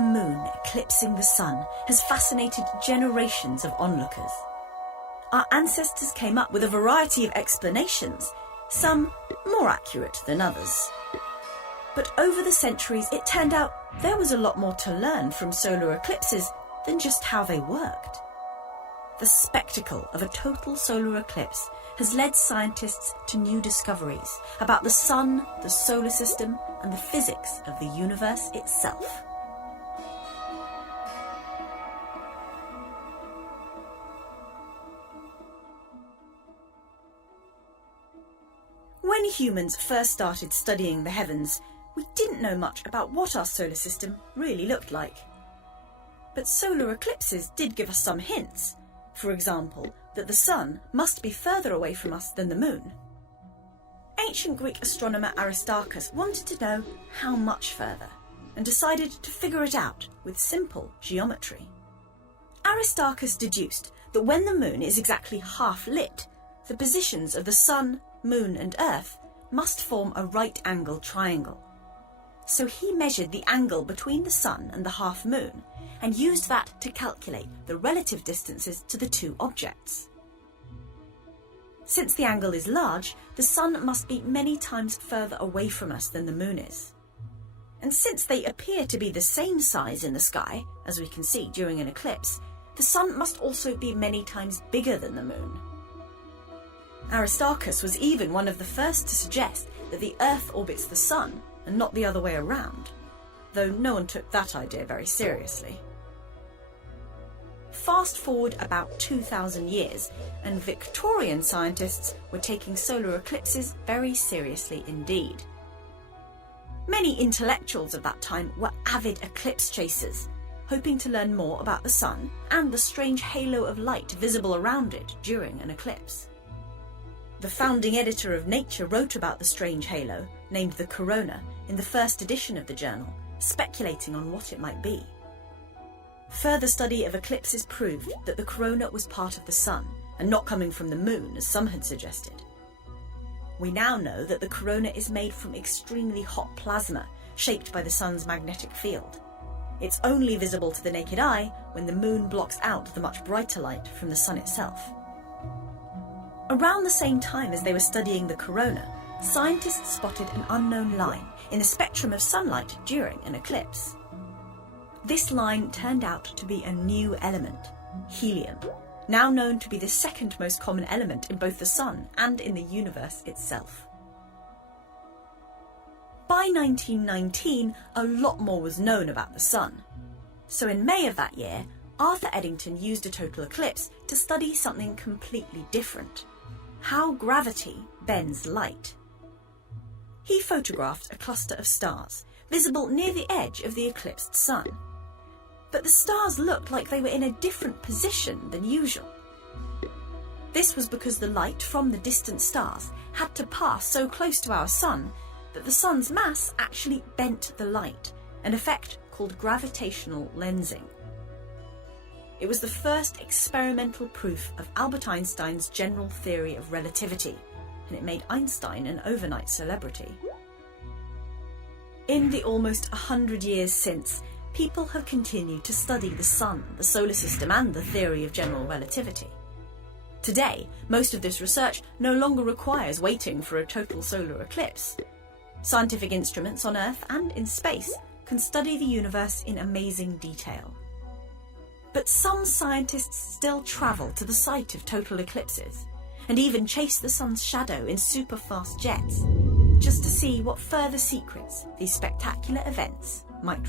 the moon eclipsing the sun has fascinated generations of onlookers. Our ancestors came up with a variety of explanations, some more accurate than others. But over the centuries, it turned out there was a lot more to learn from solar eclipses than just how they worked. The spectacle of a total solar eclipse has led scientists to new discoveries about the sun, the solar system, and the physics of the universe itself. When humans first started studying the heavens, we didn't know much about what our solar system really looked like. But solar eclipses did give us some hints. For example, that the sun must be further away from us than the moon. Ancient Greek astronomer Aristarchus wanted to know how much further, and decided to figure it out with simple geometry. Aristarchus deduced that when the moon is exactly half lit, the positions of the sun, moon and earth must form a right-angled triangle. So he measured the angle between the sun and the half moon and used that to calculate the relative distances to the two objects. Since the angle is large, the sun must be many times further away from us than the moon is. And since they appear to be the same size in the sky, as we can see during an eclipse, the sun must also be many times bigger than the moon. Aristarchus was even one of the first to suggest that the Earth orbits the sun and not the other way around, though no one took that idea very seriously. Fast forward about 2,000 years, and Victorian scientists were taking solar eclipses very seriously indeed. Many intellectuals of that time were avid eclipse chasers, hoping to learn more about the sun and the strange halo of light visible around it during an eclipse. The founding editor of Nature wrote about the strange halo, named the corona, in the first edition of the journal, speculating on what it might be. Further study of eclipses proved that the corona was part of the sun, and not coming from the moon, as some had suggested. We now know that the corona is made from extremely hot plasma, shaped by the sun's magnetic field. It's only visible to the naked eye when the moon blocks out the much brighter light from the sun itself. Around the same time as they were studying the corona, scientists spotted an unknown line in the spectrum of sunlight during an eclipse. This line turned out to be a new element, helium, now known to be the second most common element in both the sun and in the universe itself. By 1919, a lot more was known about the sun. So in May of that year, Arthur Eddington used a total eclipse to study something completely different: how gravity bends light. He photographed a cluster of stars, visible near the edge of the eclipsed sun. But the stars looked like they were in a different position than usual. This was because the light from the distant stars had to pass so close to our sun that the sun's mass actually bent the light, an effect called gravitational lensing. It was the first experimental proof of Albert Einstein's general theory of relativity, and it made Einstein an overnight celebrity. In the almost 100 years since, people have continued to study the sun, the solar system, and the theory of general relativity. Today, most of this research no longer requires waiting for a total solar eclipse. Scientific instruments on Earth and in space can study the universe in amazing detail. But some scientists still travel to the site of total eclipses, and even chase the sun's shadow in super-fast jets, just to see what further secrets these spectacular events might